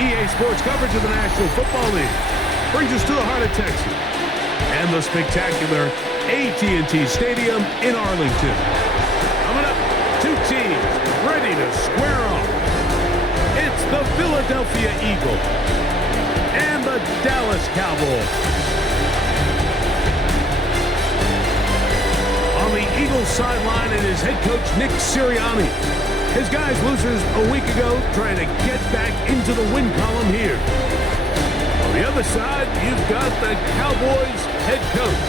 EA Sports coverage of the National Football League brings us to the heart of Texas and the spectacular AT&T Stadium in Arlington. Coming up, two teams ready to square off. It's the Philadelphia Eagles and the Dallas Cowboys. On the Eagles sideline, it is head coach Nick Sirianni. His guys losers a week ago trying to get back into the win column here. On the other side, you've got the Cowboys head coach.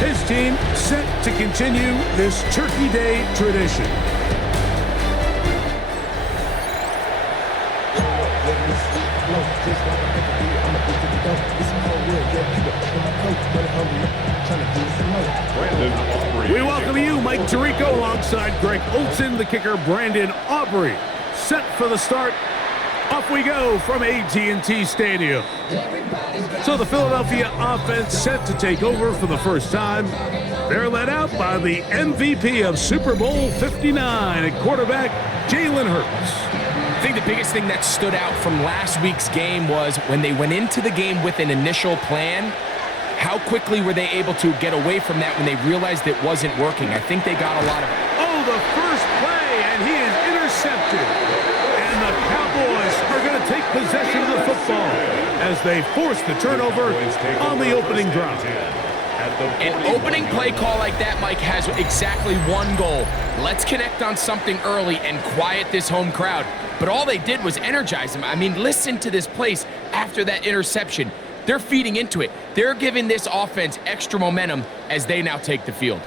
His team set to continue this Turkey Day tradition. We welcome you, Mike Tirico, alongside Greg Olson, the kicker, Brandon Aubrey. Set for the start. Off we go from AT&T Stadium. So the Philadelphia offense set to take over for the first time. They're led out by the MVP of Super Bowl 59 at quarterback, Jalen Hurts. I think the biggest thing that stood out from last week's game was when they went into the game with an initial plan, how quickly were they able to get away from that when they realized it wasn't working? I think they got a lot of it. Oh, the first play, and he is intercepted. And the Cowboys are going to take possession of the football as they force the turnover on the opening drive. An opening play call like that, Mike, has exactly one goal. Let's connect on something early and quiet this home crowd. But all they did was energize them. I mean, listen to this place after that interception. They're feeding into it. They're giving this offense extra momentum as they now take the field.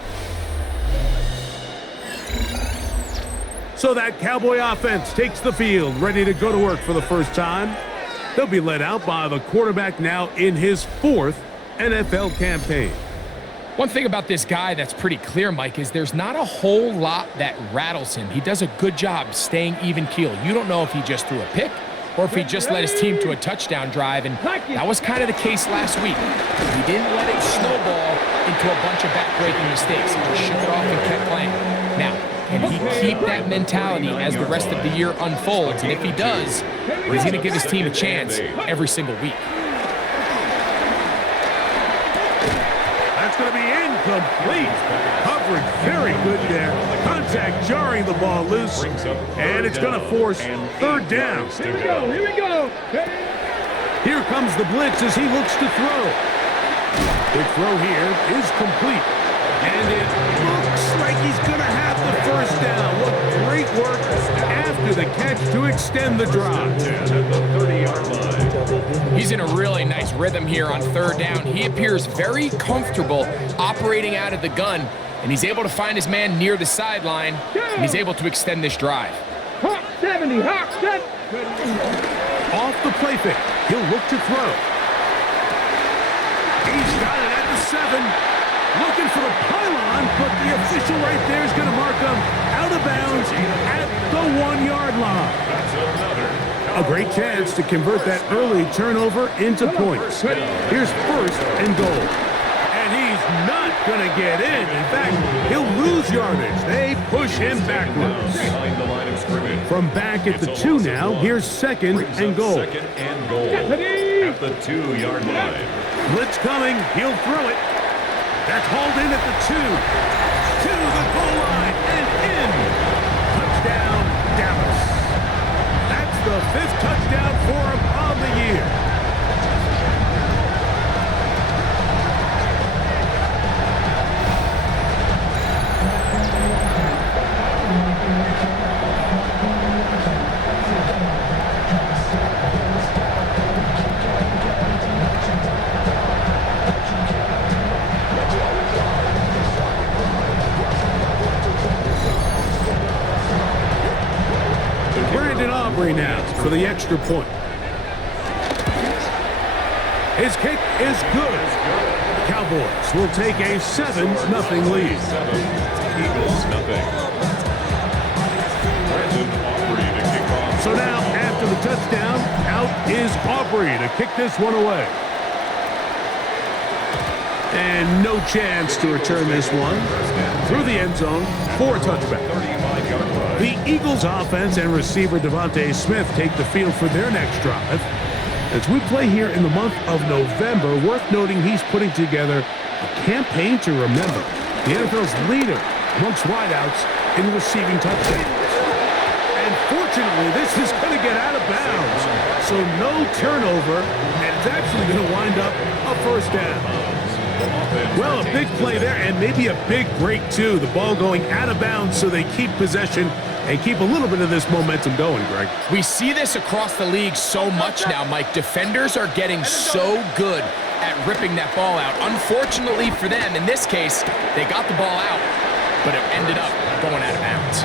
So that Cowboy offense takes the field, ready to go to work for the first time. They'll be led out by the quarterback now in his fourth NFL campaign. One thing about this guy that's pretty clear, Mike, is there's not a whole lot that rattles him. He does a good job staying even keel. You don't know if he just threw a pick or if he just led his team to a touchdown drive, and that was kind of the case last week. He didn't let it snowball into a bunch of back-breaking mistakes. He just shook it off and kept playing. Now, can he keep that mentality as the rest of the year unfolds? And if he does, he's going to give his team a chance every single week. That's going to be incomplete. Coverage very good there. Contact jarring the ball loose. And it's going to force third down. Here we go. Here comes the blitz as he looks to throw. The throw here is complete. And it looks like he's going to have the first down. What great work after the catch to extend the drive. At the 30-yard line. He's in a really nice rhythm here on third down. He appears very comfortable operating out of the gun, and he's able to find his man near the sideline, and he's able to extend this drive. Hawk 70, Hawk 70. Off the play fake, he'll look to throw. He's got it at the 7. Looking for the pylon, but the official right there is going to mark him out of bounds at the 1-yard line. A great chance to convert that early turnover into points. Here's first and goal. And he's not going to get in. In fact, he'll lose yardage. They push him backwards. From back at the 2 now, here's second and goal. Second and goal at the 2-yard line. Blitz coming. He'll throw it. That's hauled in at the 2. To the goal line and in. Touchdown, Dallas. That's the 5th touchdown for him on the year. Now for the extra point. His kick is good. Cowboys will take a 7-0 lead. Eagles nothing. Brandon Aubrey to kick off. So now, after the touchdown, out is Aubrey to kick this one away. And no chance to return this one through the end zone for a touchback. 7-yard line. The Eagles offense and receiver Devontae Smith take the field for their next drive. As we play here in the month of November, worth noting he's putting together a campaign to remember. The NFL's leader amongst wideouts in receiving touchdowns. And fortunately, this is going to get out of bounds. So no turnover, and it's actually going to wind up a first down. Well, a big play there, and maybe a big break, too. The ball going out of bounds so they keep possession and keep a little bit of this momentum going, Greg. We see this across the league so much now, Mike. Defenders are getting so good at ripping that ball out. Unfortunately for them, in this case, they got the ball out, but it ended up going out of bounds.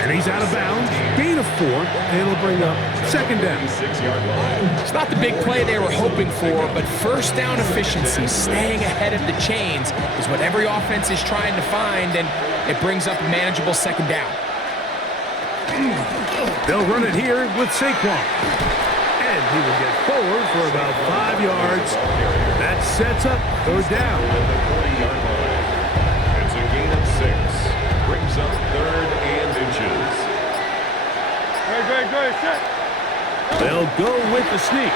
And he's out of bounds, gain of 4, and it'll bring up second down. 6-yard line. It's not the big play they were hoping for, but first down efficiency, staying ahead of the chains, is what every offense is trying to find, and it brings up a manageable second down. They'll run it here with Saquon. And he will get forward for about 5 yards. That sets up third down. At the 40-yard line. It's a gain of 6. Brings up 3rd and inches. Good, set. They'll go with the sneak.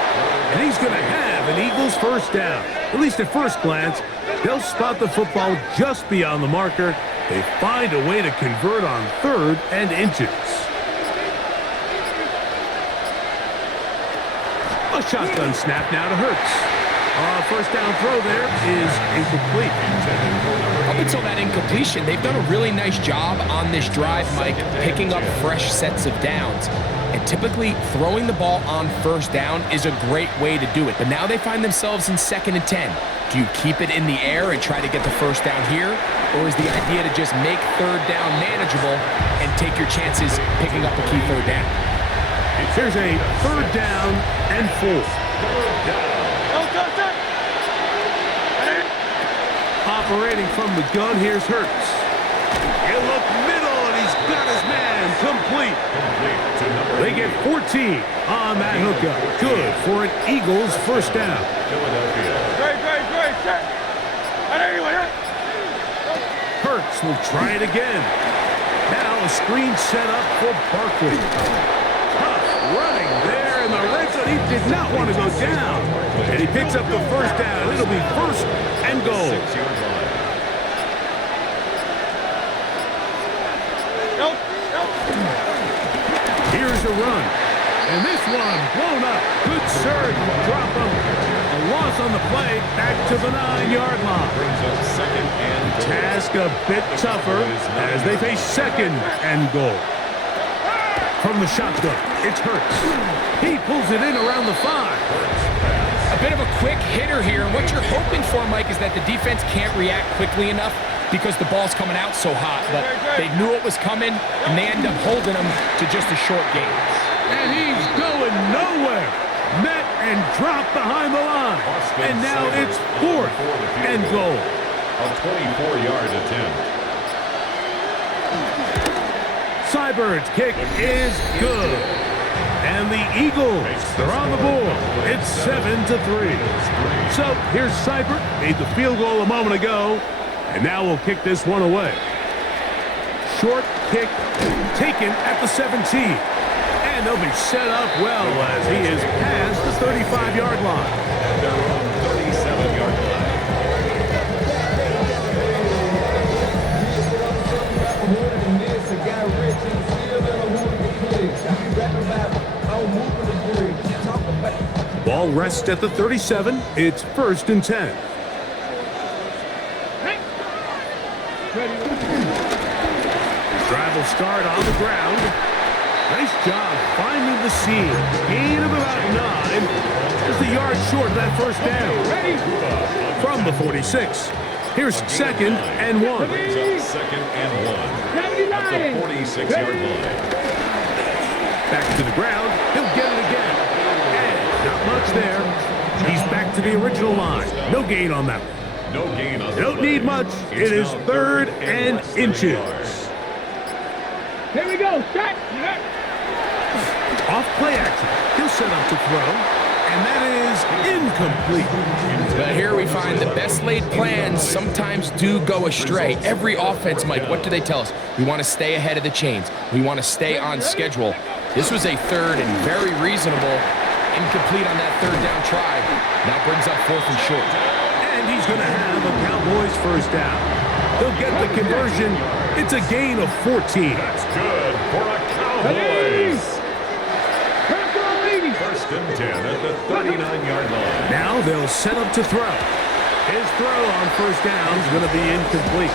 And he's going to have an Eagles first down. At least at first glance, they'll spot the football just beyond the marker. They find a way to convert on 3rd and inches. A shotgun snap now to Hurts. First down throw there is incomplete. Up until that incompletion, they've done a really nice job on this drive, Mike, picking up fresh sets of downs. And typically, throwing the ball on first down is a great way to do it. But now they find themselves in 2nd and 10. Do you keep it in the air and try to get the first down here? Or is the idea to just make 3rd down manageable and take your chances picking up a key 3rd down? Here's a 3rd down and 4. Operating from the gun, here's Hurts. He'll look middle, and he's got his man complete. They get 14 on that hookup. Good for an Eagles first down. Great, set. Hurts will try it again. Now a screen set up for Barkley. Tough running there in the red zone. He did not want to go down. And he picks up the first down. It'll be 1st and goal. 6-yard line. Here's a run. And this one blown up. Good surge. Drop him. A loss on the play. Back to the 9-yard line. Brings up 2nd and goal. Task a bit tougher as they face 2nd and goal. From the shotgun, it's Hurts. He pulls it in around the 5. A bit of a quick hitter here. And what you're hoping for, Mike, is that the defense can't react quickly enough because the ball's coming out so hot. But they knew it was coming, and they end up holding them to just a short gain. And he's going nowhere. Met and dropped behind the line. And now it's 4th and goal. A 24-yard attempt. Sybird's kick is good. And the Eagles, they're on the board. It's 7-3. So here's Sybert, made the field goal a moment ago. And now we'll kick this one away. Short kick taken at the 17. And they'll be set up well as he is past the 35-yard line. At their own 37-yard line. Ball rests at the 37. It's 1st and 10. Drive will start on the ground. Nice job finding the seam. Gain of about 9. Just a yard short of that first down. From the 46. Here's 2nd and 1. Brings up 2nd and 1. At the 46-yard line. Back to the ground. He'll get it again. And not much there. He's back to the original line. No gain on that one. No gain on the Don't play. need much. It's It is now 3rd and less than a inches. yard. Here we go, set. Off play action. He'll set up to throw. And that is incomplete. But here we find the best laid plans sometimes do go astray. Every offense, Mike, what do they tell us? We want to stay ahead of the chains. We want to stay on schedule. This was a third and very reasonable incomplete on that third down try. Now brings up 4th and short. And he's going to have a Cowboys first down. He'll get the conversion. It's a gain of 14. That's good for a Cowboys. First and 10 at the 39-yard line. Now they'll set up to throw. His throw on first down is going to be incomplete.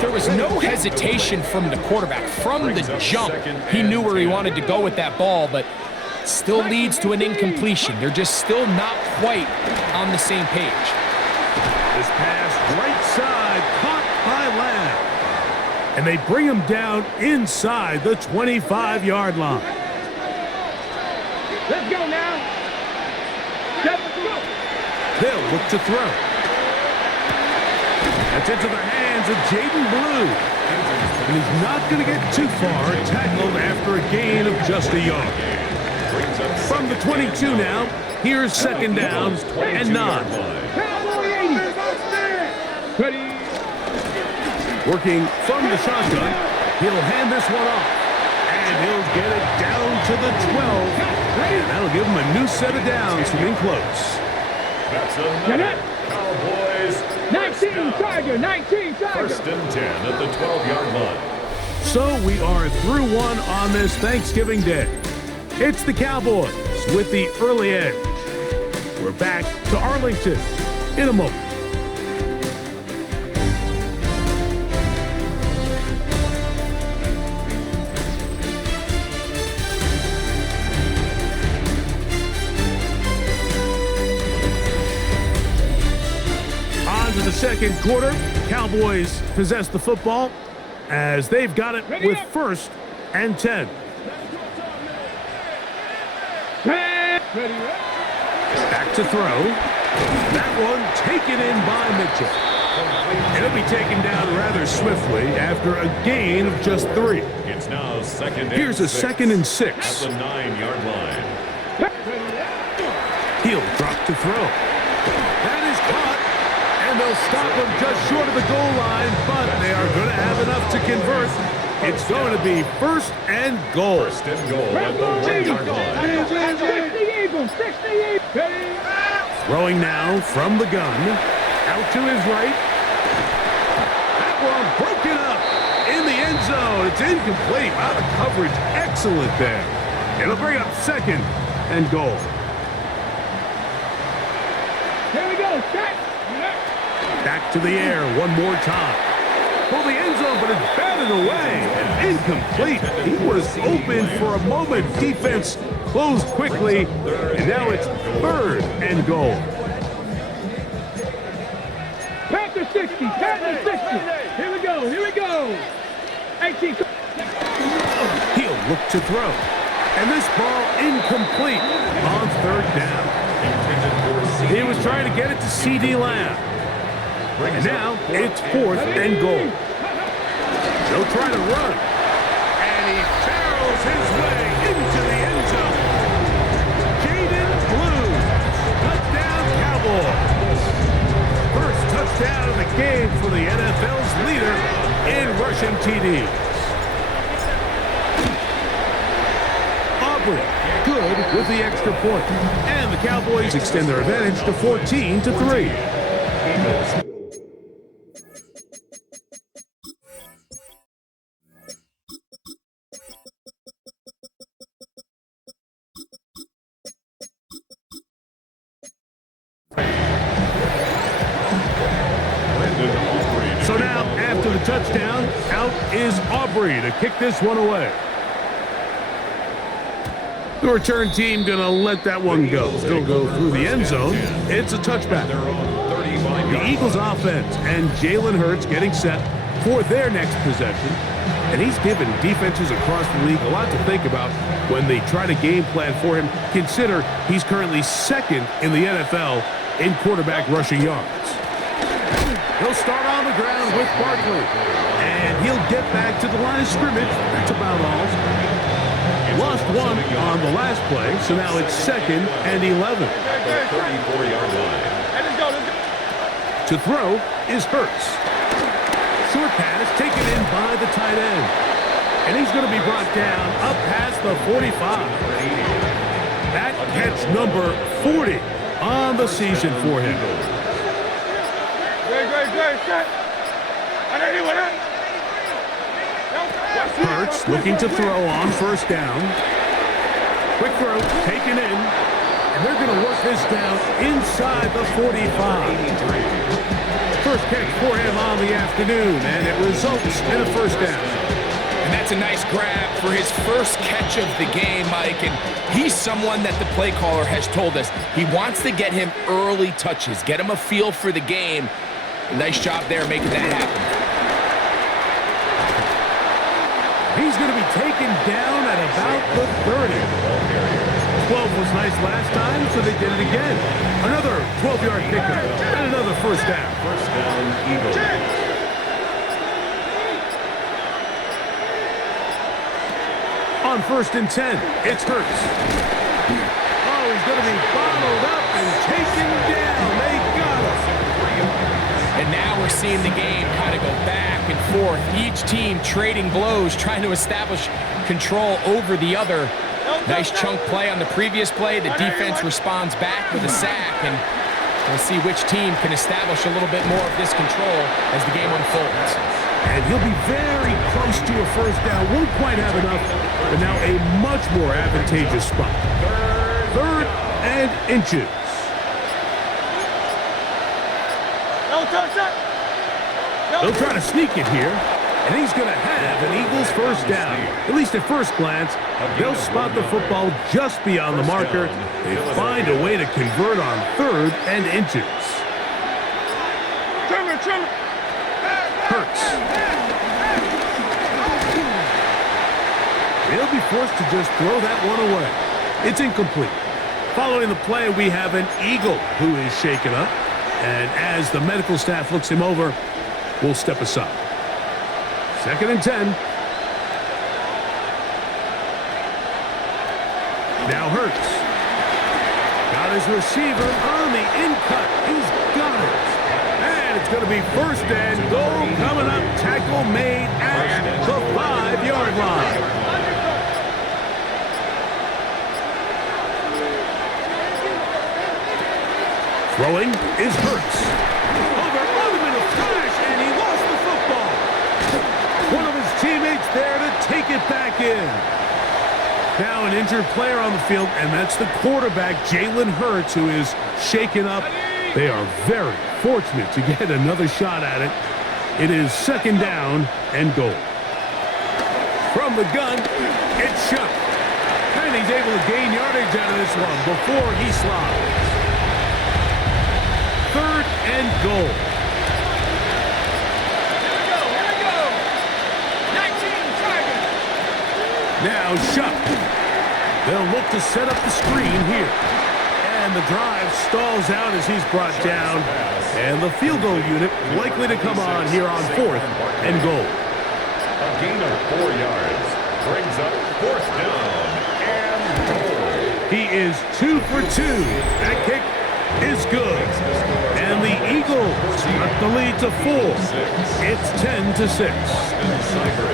There was no hesitation from the quarterback. From the jump, he knew where he wanted to go with that ball, but still leads to an incompletion. They're just still not quite on the same page. This pass right side, caught by Lamb. And they bring him down inside the 25-yard line. Let's go now. They'll look to throw. That's into the hands of Jaden Blue. And he's not going to get too far, tackled after a gain of just a yard. From the 22 now, here's second down and 9. Working from the shotgun, he'll hand this one off. And he'll get it down to the 12. And that'll give him a new set of downs from in close. That's another Cowboys. 19 Tiger, 19 Tiger. First and 10 at the 12-yard line. So we are through one on this Thanksgiving Day. It's the Cowboys with the early edge. We're back to Arlington in a moment. The second quarter, Cowboys possess the football as they've got it with 1st and 10. Back to throw. That one taken in by Mitchell. It'll be taken down rather swiftly after a gain of just 3. It's now second and Here's a 6 2nd and 6. at the 9-yard line. He'll drop to throw. That is caught. And they'll stop him just short of the goal line, but they are going to have enough to convert. It's going to be 1st and goal. 1st and goal at the 1-yard line. 60 Throwing now from the gun. Out to his right. That one broken up in the end zone. It's incomplete. Wow, the coverage excellent there. It'll bring up 2nd and goal. Here we go, set. Back to the air one more time. For the end zone, but it's batted away. Incomplete. He was open for a moment. Defense closed quickly, and now it's 3rd and goal. Panther 60, Panther 60. Here we go, here we go. 18. He'll look to throw. And this ball incomplete on 3rd down. He was trying to get it to C.D. Lamb. And now it's 4th and goal. They'll try to run. And he barrels his way into the end zone. Jaden Blue. Touchdown Cowboys. First touchdown of the game for the NFL's leader in rushing TDs. Aubrey, good with the extra point. And the Cowboys extend their advantage to 14-3. So now, after the touchdown, out is Aubrey to kick this one away. The return team going to let that one go. Still go through the end zone. It's a touchback. The Eagles offense and Jalen Hurts getting set for their next possession. And he's given defenses across the league a lot to think about when they try to game plan for him. Consider he's currently 2nd in the NFL in quarterback rushing yards. He'll start on the ground with Barkley. And he'll get back to the line of scrimmage. That's about all. Lost one on the last play, so now it's 2nd and 11. At the 34-yard line. Hey, let's go. To throw is Hurts. Short pass taken in by the tight end. And he's going to be brought down up past the 45. That catch number 40 on the season for him. Great. Set. Hurts looking to throw on 1st down. Quick throw taken in. And they're going to work this down inside the 45. First catch for him on the afternoon, and it results in a 1st down. And that's a nice grab for his first catch of the game, Mike. And he's someone that the play caller has told us he wants to get him early touches, get him a feel for the game. Nice job there making that happen. He's going to be taken down at about the 30. 12 was nice last time, so they did it again. Another 12-yard pickup and another 1st down. 1st down, Eagles. On 1st and 10, it's Hurts. Oh, he's going to be bottled up and taken down. They got him. And now we're seeing the game kind of go back and forth. Each team trading blows, trying to establish control over the other. Nice chunk play on the previous play. The defense responds back with a sack, and we'll see which team can establish a little bit more of this control as the game unfolds. And he'll be very close to a 1st down. Won't quite have enough, but now a much more advantageous spot. 3rd and inches. They'll try to sneak it here, and he's going to have an Eagles 1st down. At least at first glance, they'll spot the football just beyond the marker. They find a way to convert on 3rd and inches. Hurts. They'll be forced to just throw that one away. It's incomplete. Following the play, we have an Eagle who is shaken up. And as the medical staff looks him over, we'll step aside. 2nd and 10. Now Hurts. Got his receiver on the in-cut. He's got it. And it's going to be 1st and goal coming up. Tackle made at the 5-yard line. Throwing is Hurts. Over on him in a flash, and he lost the football. One of his teammates there to take it back in. Now an injured player on the field, and that's the quarterback, Jalen Hurts, who is shaken up. They are very fortunate to get another shot at it. It is 2nd down and goal. From the gun, it's Shuck. And he's able to gain yardage out of this one before he slides. 3rd and goal. Here we go. 19 driving. Now Shuck. They'll look to set up the screen here. And the drive stalls out as he's brought down. And the field goal unit likely to come on here on 4th and goal. A gain of 4 yards brings up 4th down and goal. He is 2 for 2. That kick is good. And the Eagles cut the lead to 4. It's 10-6.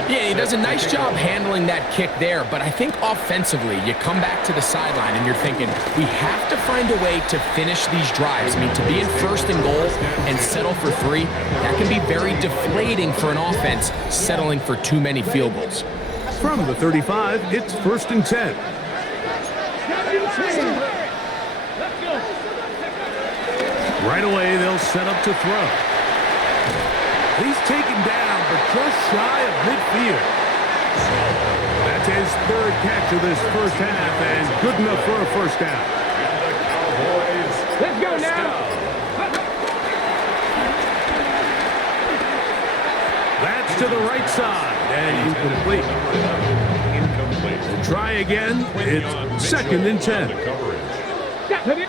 Yeah, he does a nice job handling that kick there, but I think offensively, you come back to the sideline and you're thinking, we have to find a way to finish these drives. I mean, to be in 1st and goal and settle for 3, that can be very deflating for an offense settling for too many field goals. From the 35, it's 1st and 10. Right away, they'll set up to throw. He's taken down, but just shy of midfield. That's his 3rd catch of this 1st half, and good enough for a 1st down. And the Cowboys. Let's go now. That's to the right side, and incomplete. Incomplete. We'll try again. It's 2nd and 10. The coverage.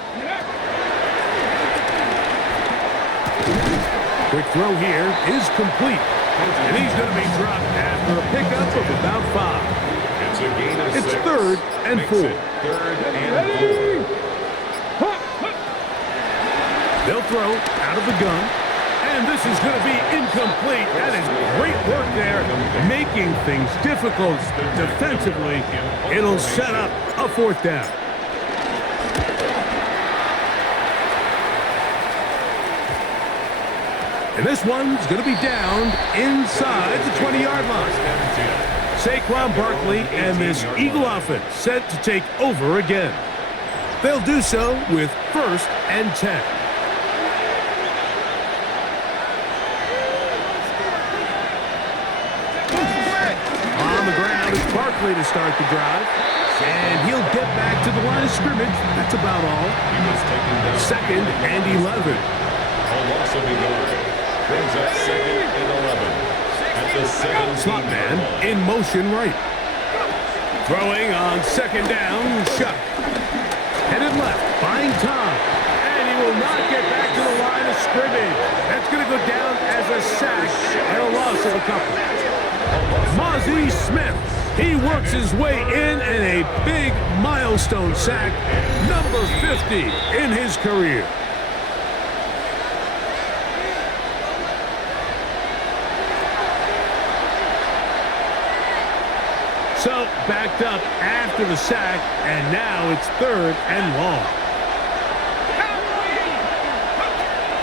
Quick throw here is complete. And he's going to be dropped after a pickup of about 5. It's a gain of 6. It's 3rd and 4. 3rd and 4. They'll throw out of the gun. And this is going to be incomplete. That is great work there, making things difficult defensively. It'll set up a 4th down. And this one's going to be down inside the 20-yard line. Saquon Barkley and this Eagle offense set to take over again. They'll do so with 1st and 10. On the ground is Barkley to start the drive. And he'll get back to the line of scrimmage. That's about all. 2nd and 11. A loss of a yard. Brings up 2nd and 11. At the 17. Slot man in motion right. Throwing on 2nd down. Shot. Headed left. Buying time. And he will not get back to the line of scrimmage. That's going to go down as a sack and a loss of a couple. Mozzie Smith. He works his way in and a big milestone sack. Number 50 in his career. So, backed up after the sack, and now it's 3rd and long.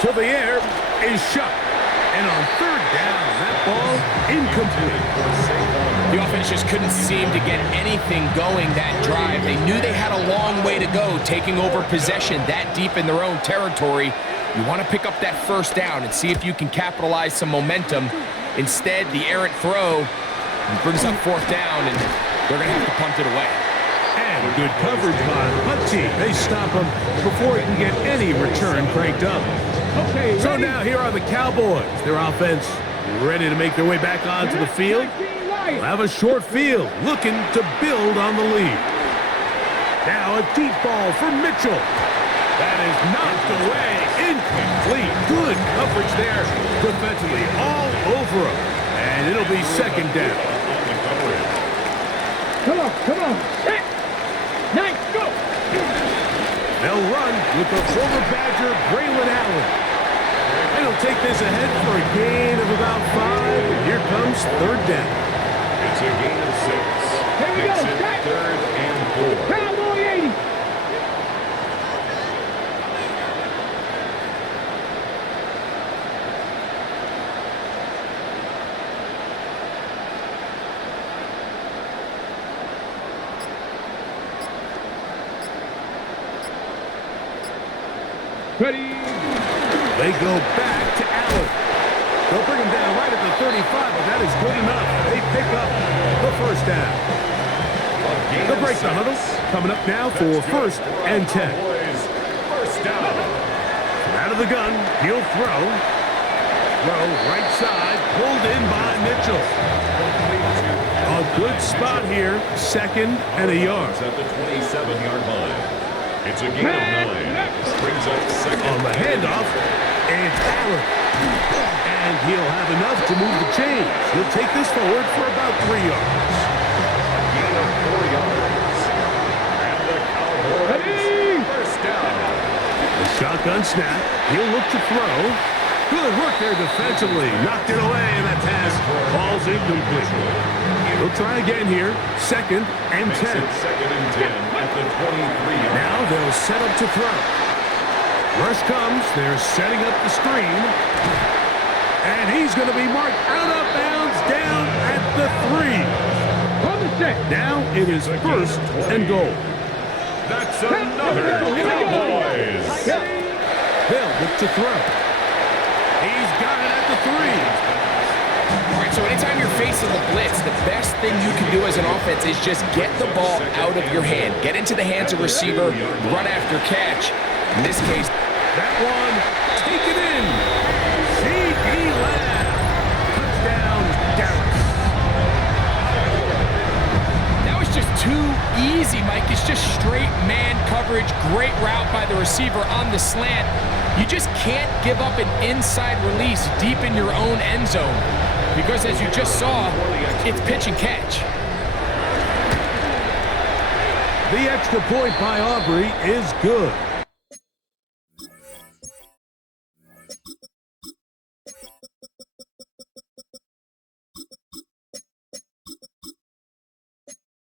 To the air is Shuck. And on 3rd down, that ball incomplete. The offense just couldn't seem to get anything going that drive. They knew they had a long way to go, taking over possession that deep in their own territory. You want to pick up that 1st down and see if you can capitalize some momentum. Instead, the errant throw brings up 4th down, and they're going to have to punt it away. And good coverage by Hutchie. They stop him before he can get any return cranked up. Okay, So now here are the Cowboys. Their offense ready to make their way back onto the field. They'll have a short field, looking to build on the lead. Now a deep ball for Mitchell. That is knocked away. Incomplete. Good coverage there defensively all over him. And it'll be 2nd down. Come on. Set. 9, go. They'll run with the former Badger, Braylon Allen. And he'll take this ahead for a gain of about 5. And here comes 3rd down. It's a gain of 6. Here we go. Makes it 3rd and 4. Cowboy 80. Ready. They go back to Allen. They'll bring him down right at the 35, but that is good enough. They pick up the 1st down. They'll break the huddle. Coming up now for 1st and 10. 1st down. Out of the gun, he'll throw. Throw right side, pulled in by Mitchell. A good spot here, 2nd and a yard. At the 27-yard line. It's a gain of 9. Brings up 2nd. On the handoff, it's Allen. And he'll have enough to move the chains. He'll take this forward for about 3 yards. Gain of 4 yards. And the Cowboys 1st down. The shotgun snap. He'll look to throw. Good work there defensively. Knocked it away, and that pass falls incomplete. He'll try again here. 2nd and 10. 2nd and 10 at the 23-yard. Now they'll set up to throw. Rush comes. They're setting up the screen. And he's going to be marked out of bounds down at the 3. On the set. Now it is 1st and goal. That's another Cowboys. They'll look to throw. He's got it at the 3. All right, so anytime you're facing the blitz, the best thing you can do as an offense is just get the ball out of your hand. Get into the hands of receiver, run after catch. In this case, that one, take it in. C.D. Lamb. Touchdown, Dallas. that was just too easy, Mike. It's just straight man coverage. Great route by the receiver on the slant. You just can't give up an inside release deep in your own end zone. Because as you just saw, it's pitch and catch. The extra point by Aubrey is good.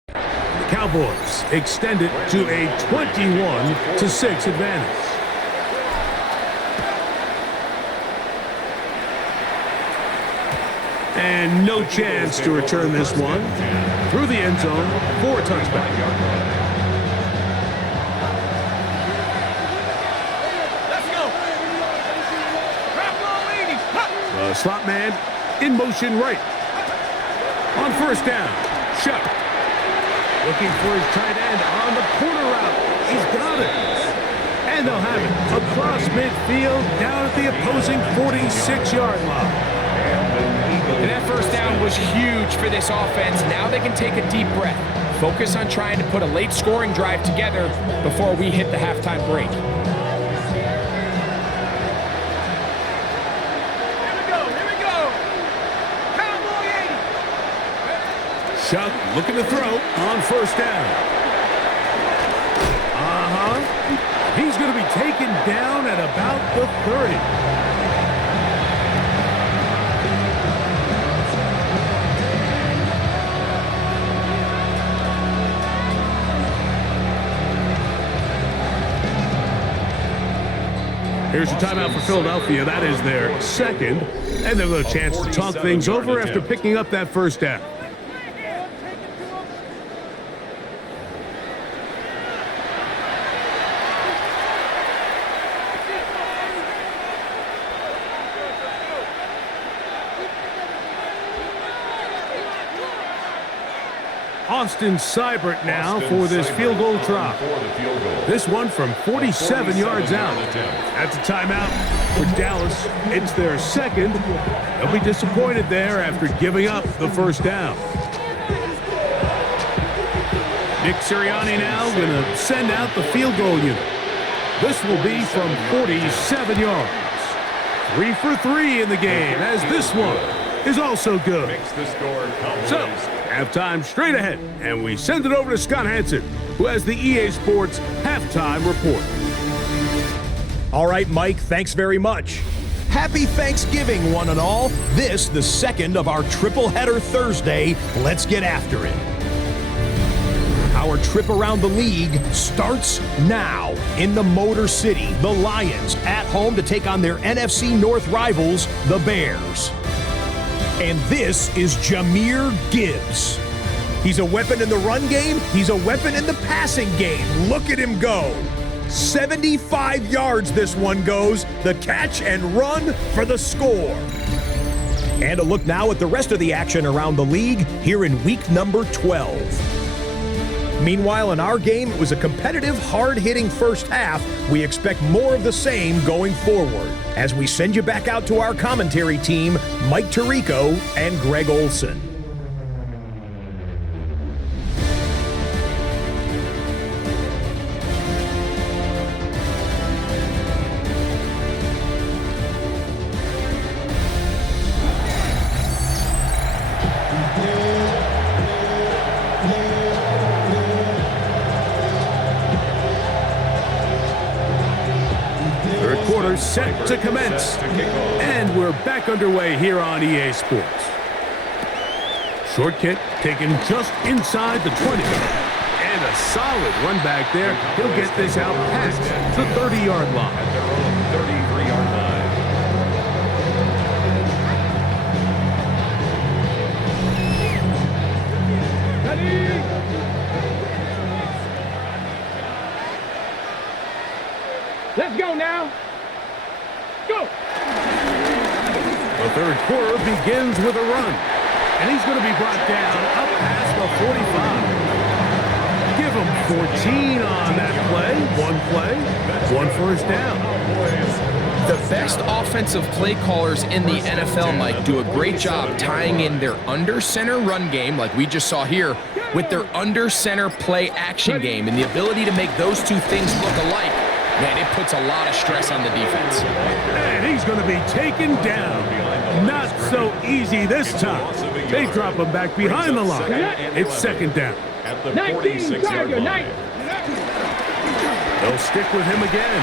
The Cowboys extend it to a 21-6 advantage. And no chance to return this one through the end zone for a touchback. Let's go. The slot man in motion right. On first down, Shuck. Looking for his tight end on the corner route. He's got it. And they'll have it across midfield down at the opposing 46-yard line. And that first down was huge for this offense. Now they can take a deep breath. Focus on trying to put a late scoring drive together before we hit the halftime break. Here we go. Cowboy 80. Shuck looking to throw on first down. He's going to be taken down at about the 30. Here's a timeout for Philadelphia. That is their second. And they've got a chance to talk things over after picking up that first down. Austin Seibert now for this field goal try. This one from 47 yards out. That's a timeout for Dallas. It's their second. They'll be disappointed there after giving up the first down. Nick Sirianni now going to send out the field goal unit. This will be from 47 yards. 3 for 3 in the game, as this one is also good. So, halftime straight ahead, and we send it over to Scott Hansen, who has the EA Sports Halftime Report. All right, Mike, thanks very much. Happy Thanksgiving, one and all. This, the second of our triple header Thursday. Let's get after it. Our trip around the league starts now in the Motor City. The Lions at home to take on their NFC North rivals, the Bears. And this is Jahmyr Gibbs. He's a weapon in the run game. He's a weapon in the passing game. Look at him go. 75 yards this one goes. The catch and run for the score. And a look now at the rest of the action around the league here in week number 12. Meanwhile, in our game, it was a competitive, hard-hitting first half. We expect more of the same going forward as we send you back out to our commentary team, Mike Tirico and Greg Olson. Set to commence, and we're back underway here on EA Sports. Short kick taken just inside the 20, and a solid run back there. He'll get this out past the 30-yard line. At their own 33-yard line. Let's go now. Go! The third quarter begins with a run, and he's going to be brought down up past the 45. Give him 14 on that play, one first down. The best offensive play callers in the NFL, Mike, do a great job tying in their under-center run game, like we just saw here, with their under-center play action game, and the ability to make those two things look alike. Man, it puts a lot of stress on the defense. And he's going to be taken down. Not so easy this time. They drop him back behind the line. It's second down. At the 19, 46-yard Tiger, line. 19. They'll stick with him again.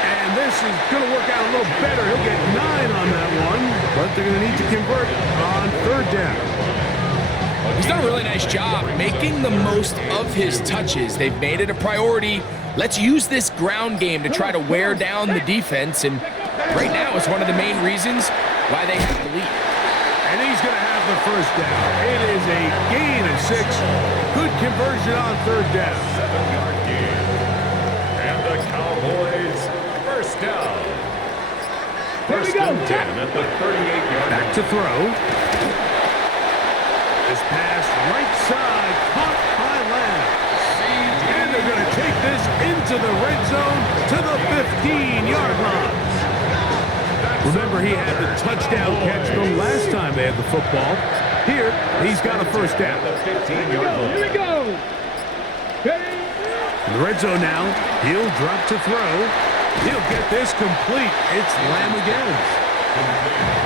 And this is going to work out a little better. He'll get 9 on that one, but they're going to need to convert on 3rd down. He's done a really nice job making the most of his touches. They've made it a priority. Let's use this ground game to try to wear down the defense, and right now it's one of the main reasons why they have the lead. And he's going to have the 1st down. It is a gain of 6. Good conversion on 3rd down. 7-yard gain. And the Cowboys, 1st down. 1st and 10 at the 38-yard line. Back to throw. This pass right side, caught by Lamb. And they're going to take this into the red zone to the 15-yard line. Remember, he had the touchdown catch the last time they had the football. Here, he's got a 1st down. The 15-yard line. Here we go. In the red zone now, he'll drop to throw. He'll get this complete. It's Lamb again.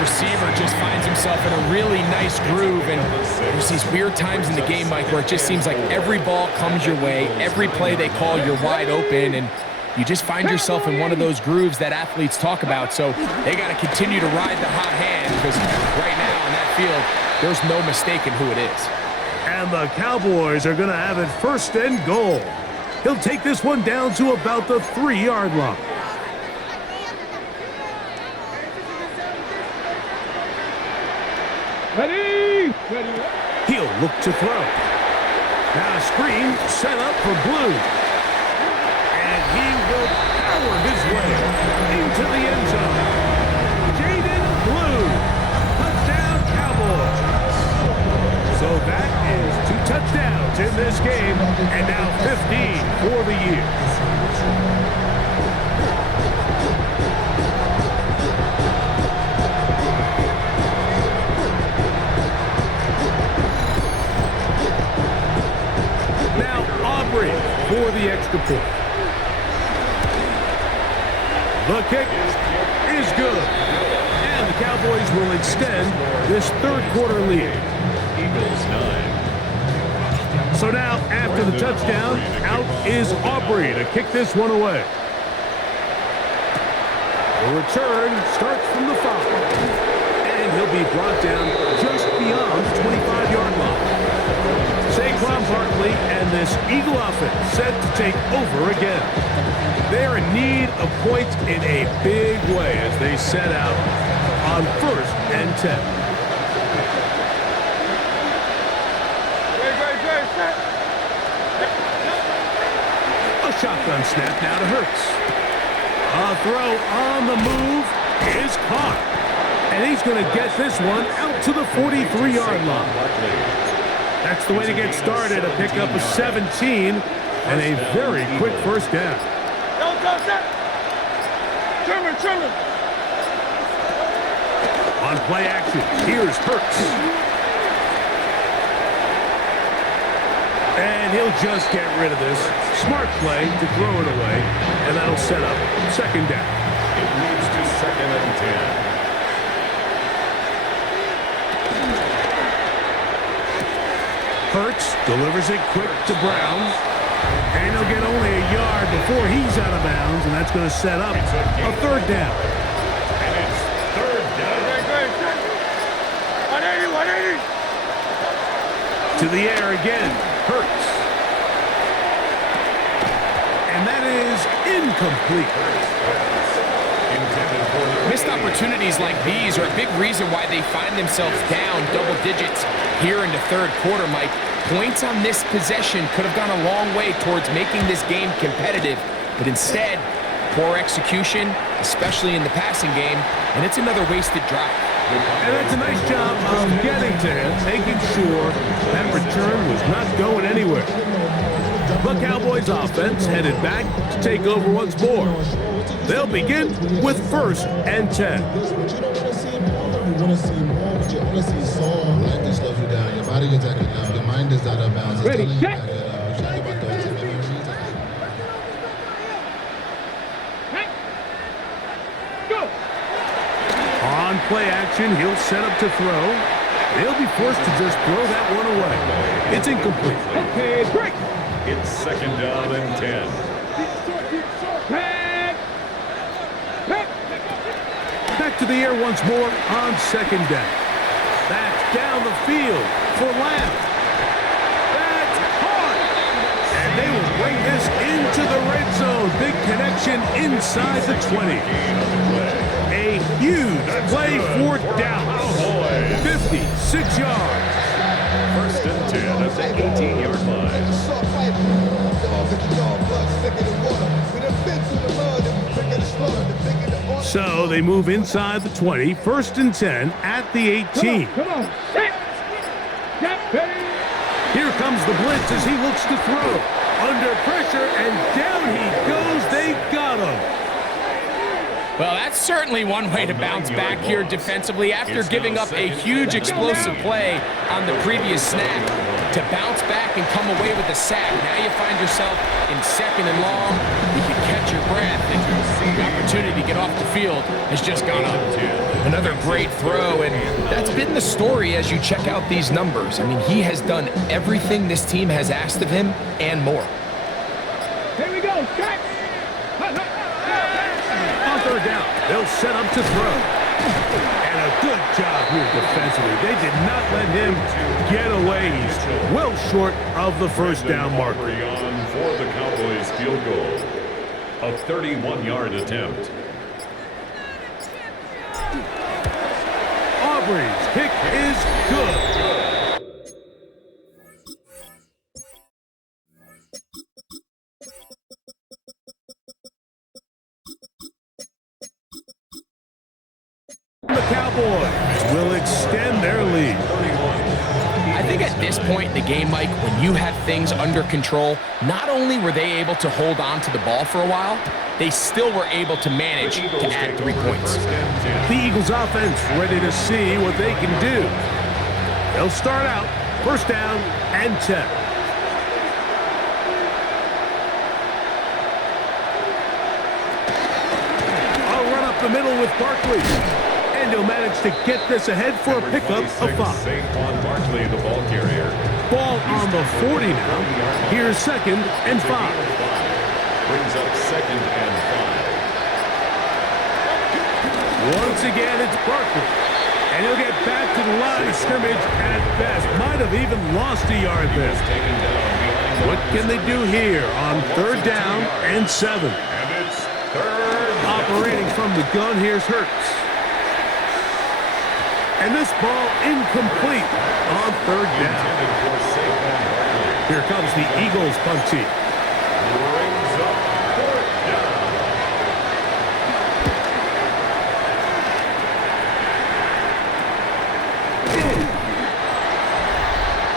Receiver just finds himself in a really nice groove, and there's these weird times in the game, Mike, where it just seems like every ball comes your way, every play they call, you're wide open, and you just find yourself in one of those grooves that athletes talk about. So they got to continue to ride the hot hand, because right now in that field, there's no mistaking who it is. And the Cowboys are going to have it 1st and goal. He'll take this one down to about the 3-yard line. Ready? Ready. He'll look to throw. Now a screen set up for Blue. And he will power his way into the end zone. Jaden Blue. Touchdown Cowboys. So that is 2 touchdowns in this game, and now 15 for the year. For the extra point. The kick is good. And the Cowboys will extend this 3rd quarter lead. Eagles 9. So now, after the touchdown, out is Aubrey to kick this one away. The return starts from the 5. And he'll be brought down just beyond the 25-yard line. Saquon Barkley and this Eagle offense set to take over again. They're in need of points in a big way as they set out on 1st and 10. A shotgun snap now to Hurts. A throw on the move is caught. And he's going to get this one out to the 43-yard line. That's the way to get started, a pickup of 17 and a very quick 1st down. Trimmer. On play action, here's Hurts. And he'll just get rid of this. Smart play to throw it away, and that'll set up 2nd down. It leads to 2nd and 10. Hurts delivers it quick to Brown. And he'll get only a yard before he's out of bounds, and that's going to set up a 3rd down. And it's 3rd down. 180. To the air again, Hurts. And that is incomplete. Missed opportunities like these are a big reason why they find themselves down double digits here in the 3rd quarter, Mike. Points on this possession could have gone a long way towards making this game competitive, but instead, poor execution, especially in the passing game, and it's another wasted drive. And that's a nice job of getting to him, making sure that return was not going anywhere. The Cowboys offense headed back to take over once more. They'll begin with 1st and 10. You want to see more, but you only see Saul. Like this slows you down. Your body is acting up. Your mind is out of bounds. It's Ready, telling you set. back it up. You try about those 10 memories. Go. On play action, he'll set up to throw. He'll be forced to just throw that one away. It's incomplete. Okay, break. It's 2nd down and 10. Back to the air once more on second down. That's down the field for Lamb. That's hard. And they will bring this into the red zone. Big connection inside the 20. A huge play for Dallas. 56 yards. First and 10 at the 18-yard line. So they move inside the 20. First and 10 at the 18. Come on. Set. Here comes the blitz as he looks to throw. Under pressure, and down he goes. They got him. Well, that's certainly one way to bounce back here defensively after giving up a huge explosive play on the previous snap. To bounce back and come away with a sack. Now you find yourself in second and long. You can catch your breath, and the opportunity to get off the field has just gone up. Another great throw, and that's been the story as you check out these numbers. I mean, he has done everything this team has asked of him and more. Here we go. Check. On third down, they'll set up to throw. And a good job here defensively. They did not let him get away. He's well short of the first down marker. On for the Cowboys field goal. A 31-yard attempt. Aubrey's kick is good. The Cowboys will extend their lead. I think at this point in the game, Mike, when you have things under control, not only were they able to hold on to the ball for a while, they still were able to manage to add 3 points. The Eagles offense ready to see what they can do. They'll start out first down and 10. I'll run up the middle with Barkley. And he'll manage to get this ahead for a pickup of 5. Saquon Barkley, the ball carrier. Ball on the 40 now. Here's second and 5. Brings up second and 5. Once again, it's Barkley. And he'll get back to the line of scrimmage at best. Might have even lost a yard there. What can they do here on third down and 7? And it's third. Operating from the gun, here's Hurts. And this ball incomplete on third down. Here comes the Eagles punt team. Brings up fourth down.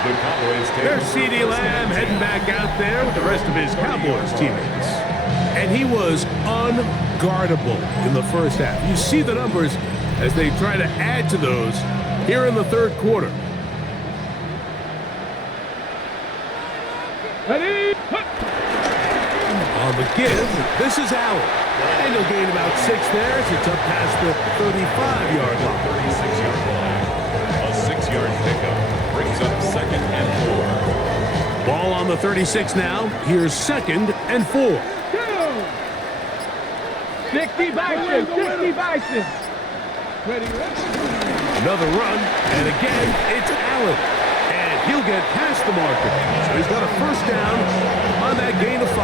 The Cowboys take There's CeeDee Lamb heading back out there with the rest of his Cowboys teammates. And he was unguardable in the first half. You see the numbers as they try to add to those here in the third quarter. Ready? On the give, this is Allen. And he'll gain about 6 there as it's up past the 35-yard line. 36-yard line. A 6-yard pickup brings up second and 4. Ball on the 36 now. Here's second and 4. 60 Bison. 60 Bison. Ready. Another run, and again, it's Allen. And he'll get past the marker. So he's got a first down on that gain of 5.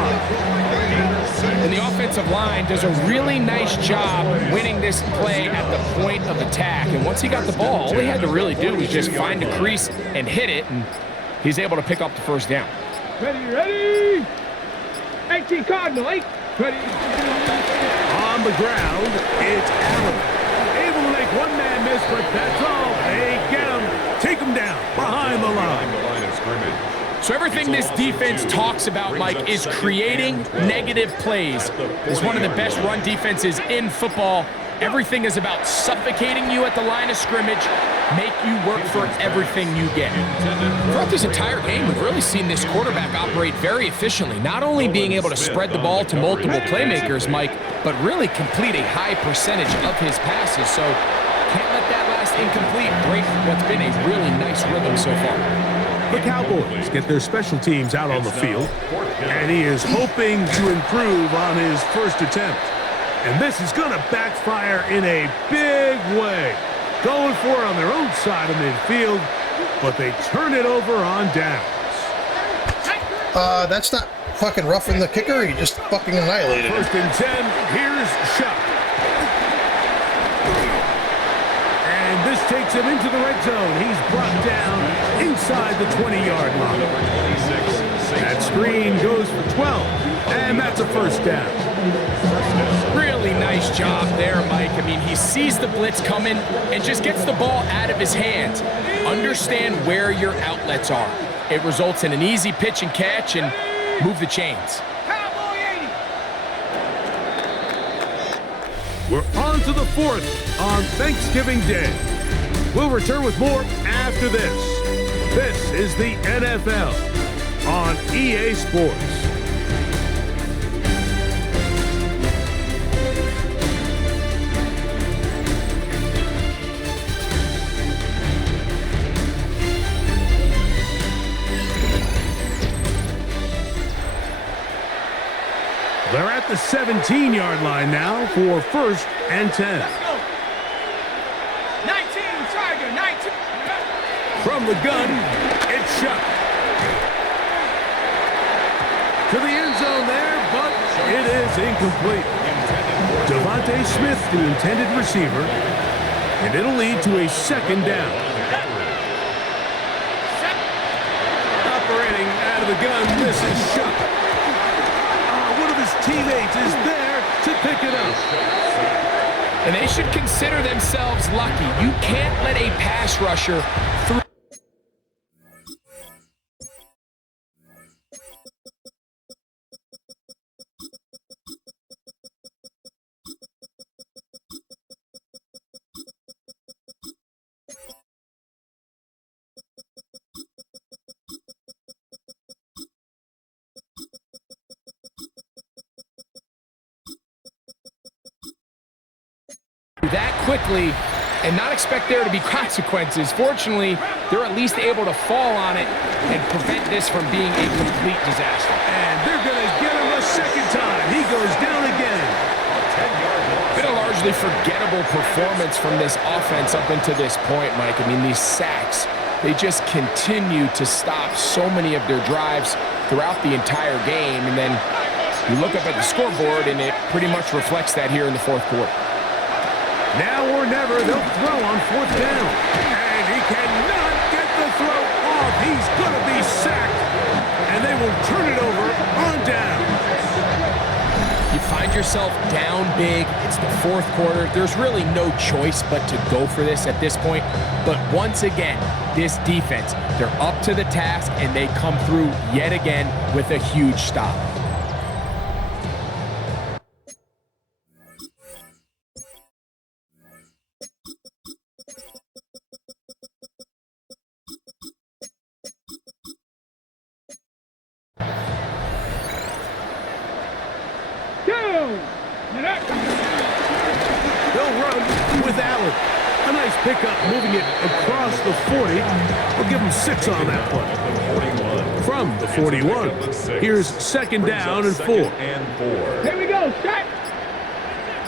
And the offensive line does a really nice job winning this play at the point of attack. And once he got the ball, all he had to really do was just find the crease and hit it, and he's able to pick up the first down. Ready. 18 Cardinal, 8. Ready. On the ground, it's Allen. Able to make one man miss, but that's all. They get him. Take him down behind the line. Of scrimmage. So everything this defense talks about, Mike, is creating negative plays. It's one of the best run defenses in football. Everything is about suffocating you at the line of scrimmage, make you work for everything you get. Throughout this entire game, we've really seen this quarterback operate very efficiently, not only being able to spread the ball to multiple playmakers, Mike, but really complete a high percentage of his passes. So can't let that last incomplete break what's been a really nice rhythm so far. The Cowboys get their special teams out on the field, and he is hoping to improve on his first attempt. And this is going to backfire in a big way. Going for it on their own side of midfield, but they turn it over on downs. That's not fucking roughing the kicker. He just fucking annihilated him. First and 10, here's Shuck. And this takes him into the red zone. He's brought down inside the 20-yard line. That screen goes for 12, and that's a first down. Really nice job there, Mike. I mean, he sees the blitz coming and just gets the ball out of his hands. Understand where your outlets are. It results in an easy pitch and catch and move the chains. We're on to the fourth on Thanksgiving Day. We'll return with more after this. This is the NFL on EA Sports. They're at the 17-yard line now for first and 10. 19, Tiger, 19. From the gun, it's Shuck. To the end zone there, but it is incomplete. Devontae Smith, the intended receiver, and it'll lead to a second down. Operating out of the gun, this is Shuck. Teammates is there to pick it up. And they should consider themselves lucky. You can't let a pass rusher through. That quickly and not expect there to be consequences. Fortunately, they're at least able to fall on it and prevent this from being a complete disaster. And they're going to get him a second time. He goes down again. Been a largely forgettable performance from this offense up until this point, Mike. I mean, these sacks, they just continue to stop so many of their drives throughout the entire game. And then you look up at the scoreboard, and it pretty much reflects that here in the fourth quarter. Now or never, they'll throw on fourth down. And he cannot get the throw off. He's going to be sacked. And they will turn it over on down. You find yourself down big. It's the fourth quarter. There's really no choice but to go for this at this point. But once again, this defense, they're up to the task, and they come through yet again with a huge stop. They'll run with Allen. A nice pickup, moving it across the 40. We'll give him 6 on that play. From the 41. Here's second down and 4. Here we go, set.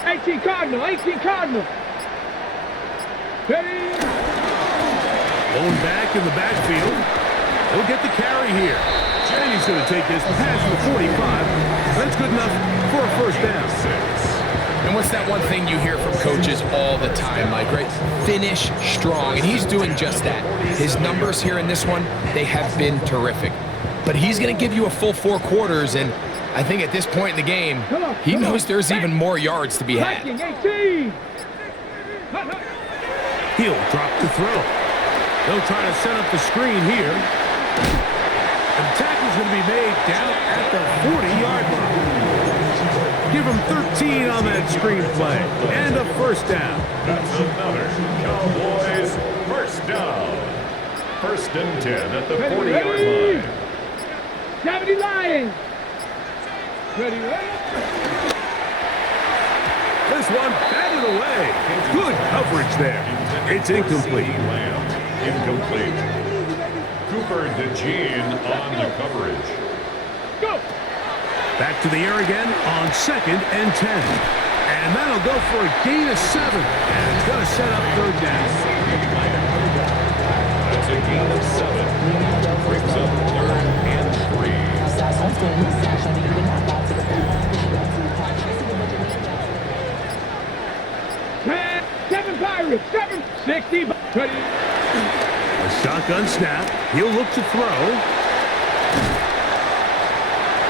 18 Cardinal, 18 Cardinal. Ready? Going back in the backfield. He'll get the carry here. And he's going to take this past the 45. That's good enough for a first down. And what's that one thing you hear from coaches all the time, Mike, right? Finish strong, and he's doing just that. His numbers here in this one, they have been terrific. But he's going to give you a full 4 quarters, and I think at this point in the game, he knows there's even more yards to be had. He'll drop the throw. They'll try to set up the screen here. And the tackle's going to be made down at the 40-yard line. Give him 13 on that screen play. And a first down. That's another Cowboys first down. First and 10 at the 40-yard line. 70 Lions. Ready, ready. This one batted away. Good coverage there. It's incomplete. Incomplete. Cooper DeJean on the coverage. Go. Back to the air again on 2nd and 10. And that'll go for a gain of 7. And it's going to set up 3rd down. That's a gain of 7. Brings up 3rd and 3. 7 Pirates. 760. A shotgun snap. He'll look to throw.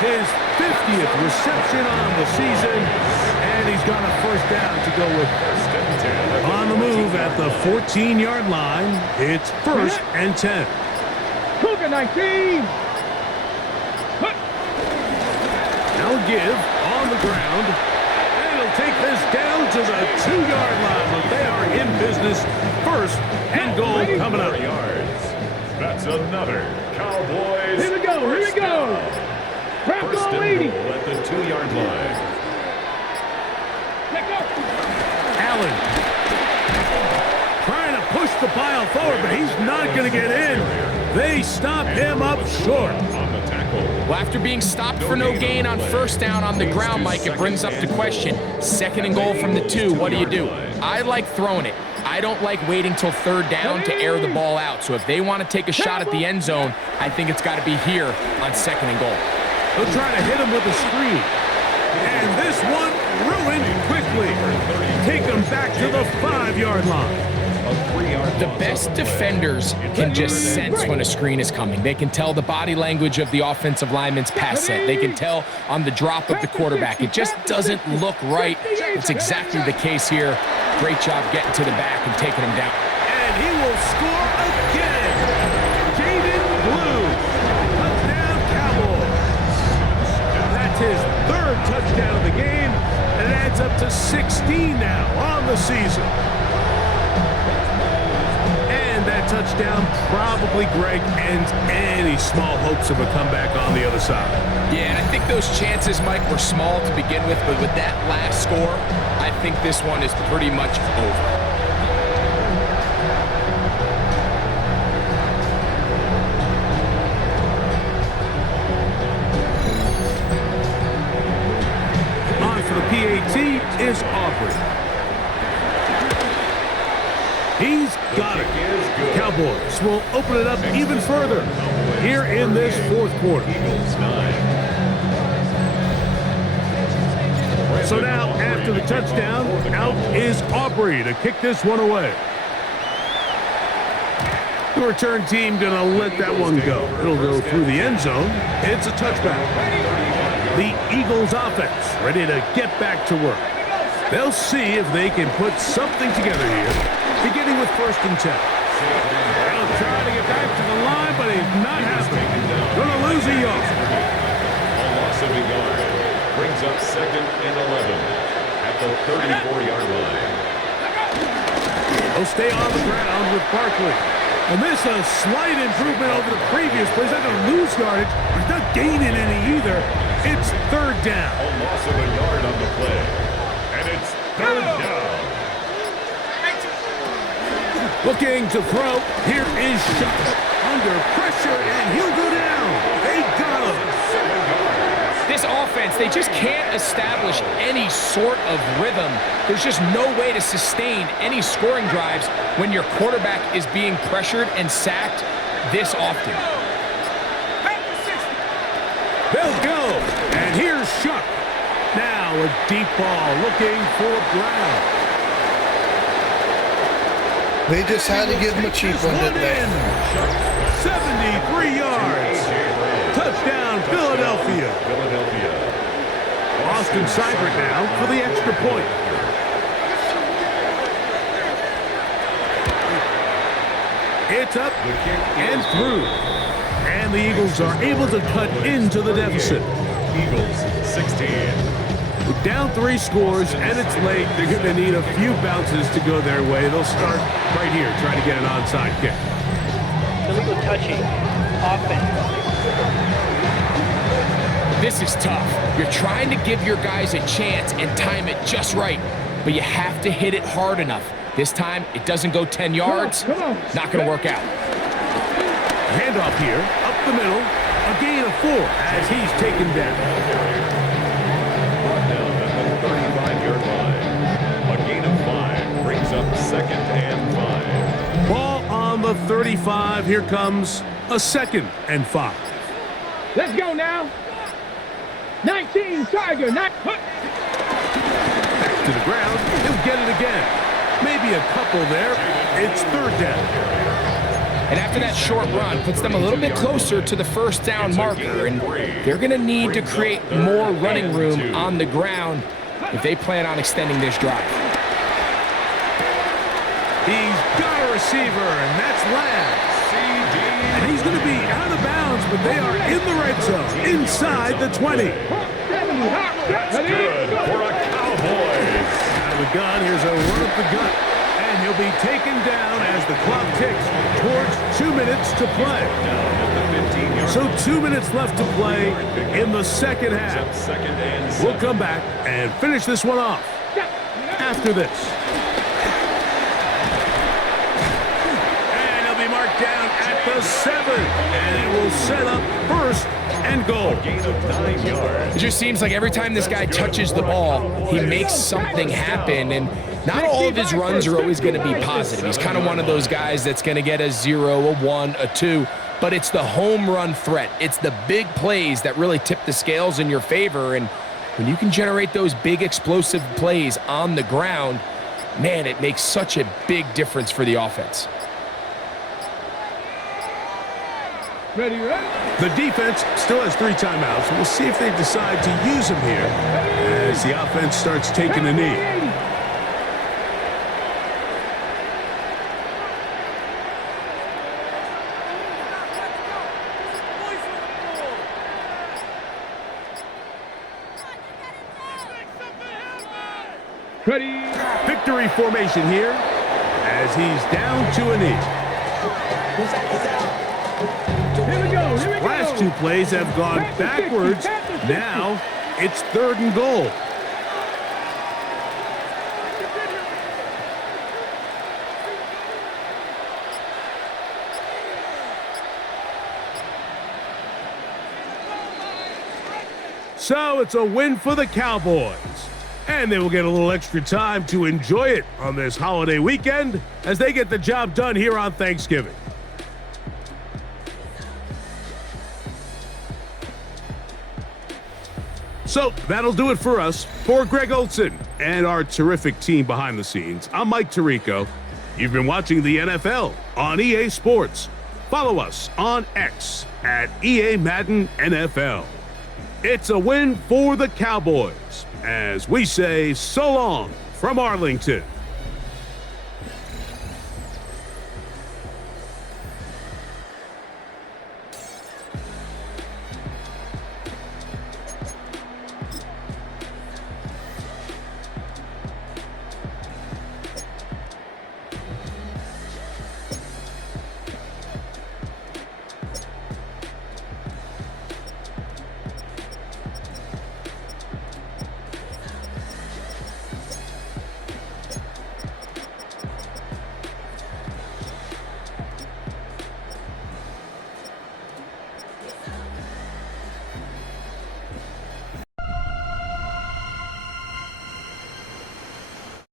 His 50th reception on the season, and he's got a 1st down to go with. On the move at the 14-yard line, it's 1st and 10. Cougar 19. Now give on the ground, and he'll take this down to the 2-yard line, but they are in business. 1st and goal coming up. yards. That's another Cowboys. Here we go. Here we go. First Bronco and 80. goal at the 2-yard line. Pick up. Allen trying to push the pile forward, but he's not going to get in. They stop him up short. On the tackle. Well, after being stopped for no gain on 1st down on the ground, Mike, it brings up the question. 2nd and goal from the 2. What do? I like throwing it. I don't like waiting till 3rd down to air the ball out. So if they want to take a shot at the end zone, I think it's got to be here on 2nd and goal. They'll try to hit him with a screen. And this one ruined quickly. Take him back to the 5-yard line. The best defenders can just sense when a screen is coming. They can tell the body language of the offensive lineman's pass set. They can tell on the drop of the quarterback. It just doesn't look right. It's exactly the case here. Great job getting to the back and taking him down. And he will score again. Jaden Blue. Touchdown Cowboys. That's his 3rd touchdown of the game. And it adds up to 16 now on the season. That touchdown probably, Greg, ends any small hopes of a comeback on the other side. Yeah, and I think those chances, Mike, were small to begin with, but with that last score, I think this one is pretty much over. On for the PAT is Aubrey. He's got it. Cowboys will open it up even further here in this 4th quarter. So now, after the touchdown, out is Aubrey to kick this one away. The return team going to let that one go. It'll go through the end zone. It's a touchback. The Eagles offense ready to get back to work. They'll see if they can put something together here, beginning with 1st and 10. They'll try to get back to the line, but it's not happening. Going to lose a yard. A loss of a yard. Brings up 2nd and 11 at the 34-yard line. They'll stay on the ground with Barkley. And this is a slight improvement over the previous play. He's not going to lose yardage. He's not gaining any either. It's 3rd down. A loss of a yard on the play. And it's 3rd down. Looking to throw. Here is Shuck. Under pressure, and he'll go down. They got him. This offense, they just can't establish any sort of rhythm. There's just no way to sustain any scoring drives when your quarterback is being pressured and sacked this often. They'll go. And here's Shuck. Now a deep ball looking for Brown. They just had to give him a cheap one, didn't they? 73 yards. Touchdown, Philadelphia. Austin Seibert now for the extra point. It's up and through. And the Eagles are able to cut into the deficit. Eagles 16. Down 3 scores, and it's late. They're going to need a few bounces to go their way. They'll start right here, trying to get an onside kick. Illegal touching. Offense. This is tough. You're trying to give your guys a chance and time it just right, but you have to hit it hard enough. This time, it doesn't go 10 yards. Not going to work out. Handoff here, up the middle, a gain of 4 as he's taken down. Brought down at the 35-yard line. A gain of 5 brings up 2nd and 5. Ball on the 35. Here comes a 2nd and 5. Let's go now. 19, Tiger. Back to the ground. He'll get it again. Maybe a couple there. It's 3rd down. And after that short run, puts them a little bit closer to the 1st down marker, and they're going to need to create more running room on the ground if they plan on extending this drive. He's got a receiver, and that's Lamb. And he's going to be out of bounds, but they are in the red zone, inside the 20. That's good for a Cowboys. Out of the gun, here's a run up the gut. And he'll be taken down as the clock ticks towards 2 minutes to play. So 2 minutes left to play in the second half. We'll come back and finish this one off after this. And he'll be marked down at the 7. And it will set up 1st and goal. It just seems like every time this guy touches the ball, he makes something happen, and not all of his runs are always going to be positive. He's kind of one of those guys that's going to get a 0, a 1, a 2, but it's the home run threat. It's the big plays that really tip the scales in your favor, and when you can generate those big explosive plays on the ground, man, it makes such a big difference for the offense. Ready? The defense still has 3 timeouts. We'll see if they decide to use them here as the offense starts taking a knee. Ready? Victory formation here as he's down to a knee. Here we go. Here we go. Last 2 plays have gone backwards. Now it's 3rd and goal. So it's a win for the Cowboys. And they will get a little extra time to enjoy it on this holiday weekend as they get the job done here on Thanksgiving. So that'll do it for us. For Greg Olson and our terrific team behind the scenes, I'm Mike Tirico. You've been watching the NFL on EA Sports. Follow us on X at EA Madden NFL. It's a win for the Cowboys as we say so long from Arlington.